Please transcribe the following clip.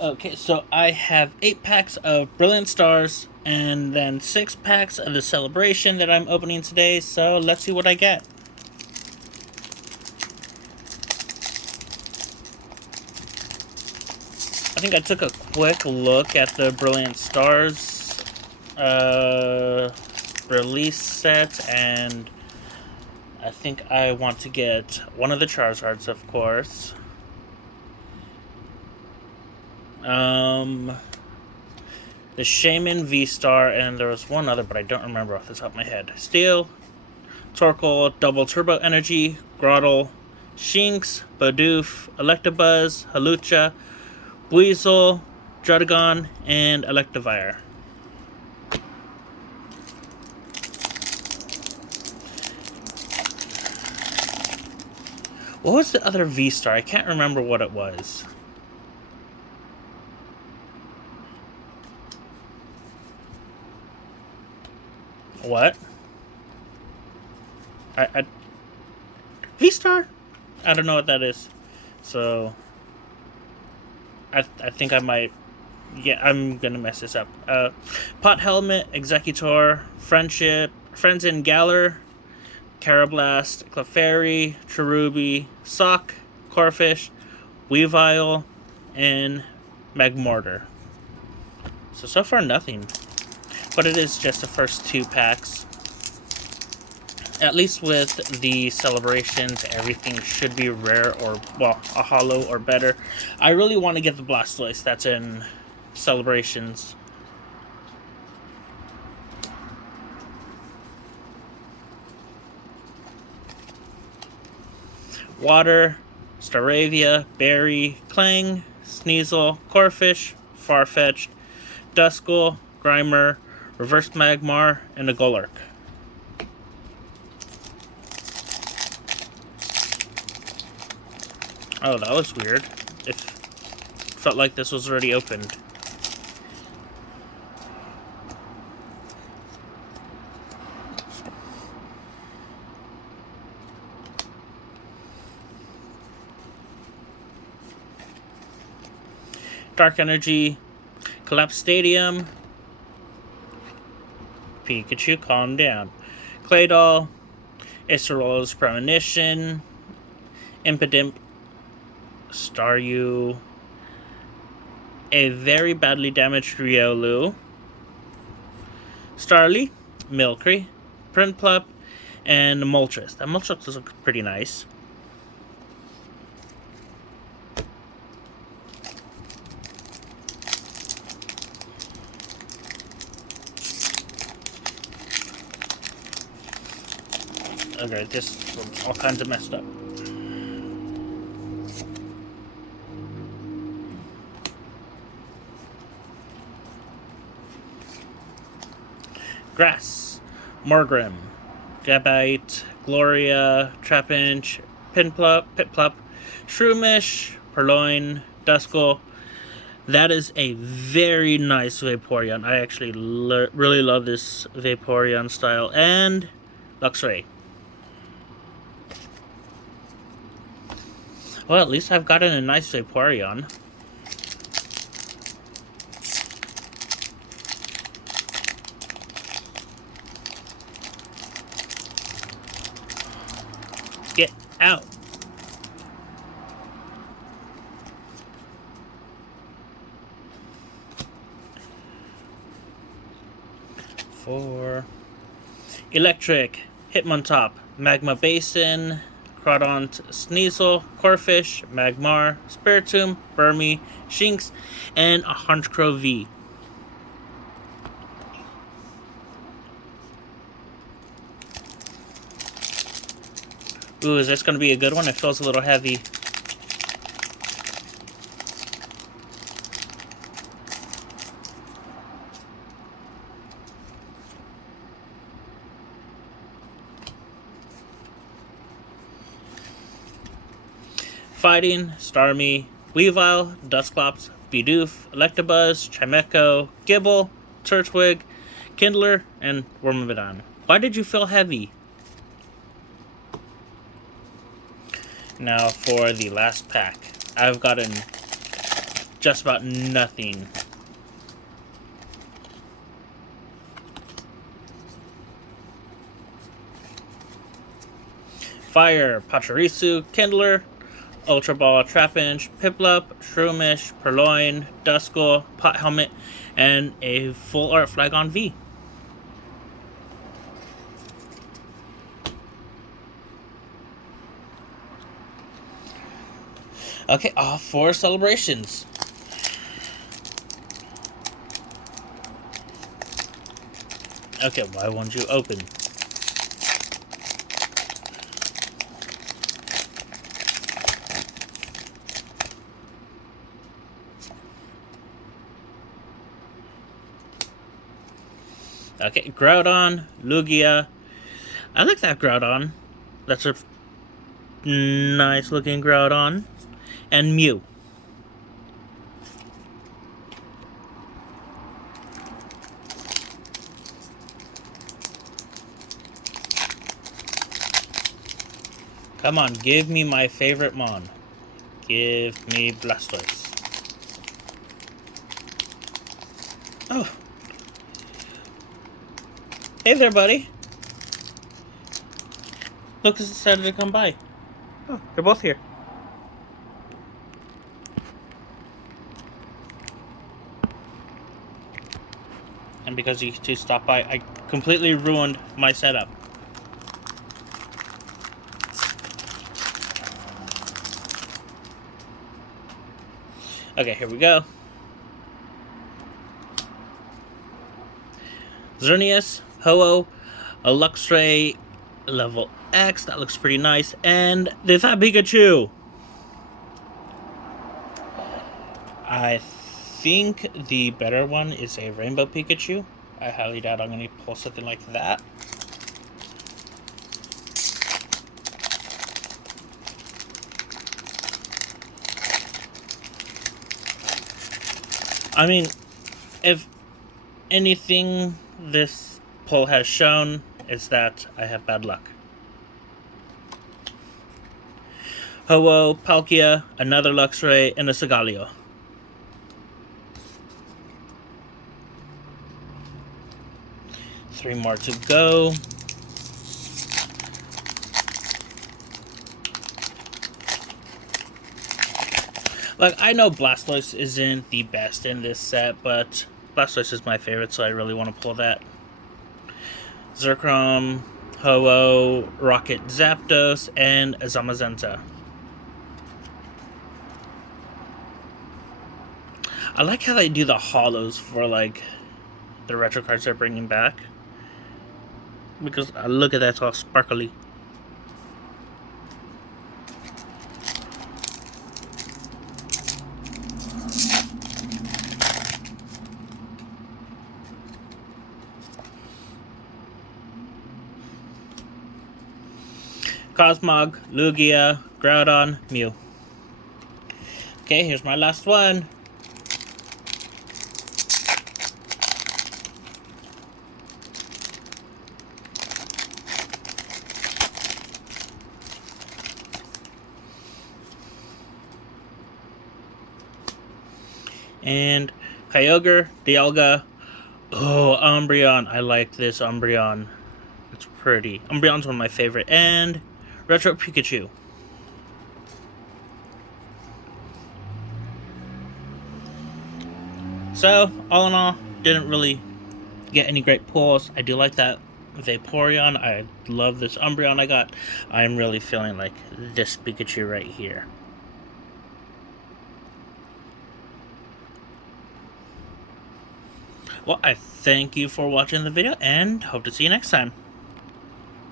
Okay, so I have 8 packs of Brilliant Stars and then 6 packs of the Celebration that I'm opening today, so let's see what I get. I think I took a quick look at the Brilliant Stars release set, and I think I want to get one of the Charizards, of course. The Shaman V-Star, and there was one other, but I don't remember off the top of my head. Steel, Torkoal, Double Turbo Energy, Grotle, Shinx, Bidoof, Electabuzz, Halucha, Weasel, Druddigon, and Electivire. What was the other V-Star? I can't remember what it was. What? V-Star? I don't know what that is. So I think I might. Yeah, I'm gonna mess this up. Pot Helmet, Executor, Friendship, Friends Galar, Carablast, Clefairy, Cherubi, Sock, Corphish, Weavile, and Magmortar. So far nothing. But it is just the first 2 packs. At least with the Celebrations, everything should be rare or, well, a holo or better. I really want to get the Blastoise that's in Celebrations. Water, Staravia, Berry, Clang, Sneasel, Corphish, Farfetch'd, Duskull, Grimer, Reverse Magmar, and a Golurk. Oh, that was weird. It felt like this was already opened. Dark Energy, Collapse Stadium, Pikachu, calm down. Claydol, Acerola's Premonition, Impidimp, Staryu, a very badly damaged Riolu, Starly, Milcery, Prinplup, and Moltres. That Moltres looks pretty nice. Okay, this looks all kinds of messed up. Grass, Morgrim, Gabite, Gloria, Trapinch, Piplup, Shroomish, Purloin, Duskull. That is a very nice Vaporeon. I actually really love this Vaporeon style. And Luxray. Well, at least I've gotten a nice Vaporeon. Get out. For Electric, Hitmontop, Magma Basin, Crawdont, Sneasel, Corphish, Magmar, Spiritomb, Burmy, Shinx, and a Honchkrow V. Ooh, is this going to be a good one? It feels a little heavy. Fighting, Starmie, Weavile, Dusclops, Bidoof, Electabuzz, Chimecho, Gibble, Turtwig, Kindler, and Wormadam. Why did you feel heavy? Now for the last pack. I've gotten just about nothing. Fire, Pachirisu, Kindler, Ultra Ball, Trapinch, Piplup, Shroomish, Purloin, Duskull, Pot Helmet, and a full art Flygon V. Okay, all 4 celebrations. Okay, why won't you open? Okay, Groudon, Lugia. I like that Groudon. That's a nice looking Groudon. And Mew. Come on, give me my favorite Mon. Give me Blastoise. Oh. Hey there, buddy. Lucas decided to come by. Oh, they're both here. And because you two stopped by, I completely ruined my setup. Okay, here we go. Xerneas, Ho-Oh, a Luxray level X, that looks pretty nice, and there's that Pikachu! I think the better one is a Rainbow Pikachu. I highly doubt I'm going to pull something like that. I mean, if anything this pull has shown, is that I have bad luck. Ho-Oh, Palkia, another Luxray, and a Segaleo. Three more to go. Like, I know Blastoise isn't the best in this set, but Blastoise is my favorite, so I really want to pull that. Zerkrom, Ho-Oh, Rocket Zapdos, and Zamazenta. I like how they do the holos for, like, the retro cards they're bringing back. Because, look at that, it's all sparkly. Cosmog, Lugia, Groudon, Mew. Okay, here's my last one. And Kyogre, Dialga. Oh, Umbreon. I like this Umbreon. It's pretty. Umbreon's one of my favorite. And Retro Pikachu. So, all in all, didn't really get any great pulls. I do like that Vaporeon. I love this Umbreon I got. I'm really feeling like this Pikachu right here. Well, I thank you for watching the video and hope to see you next time.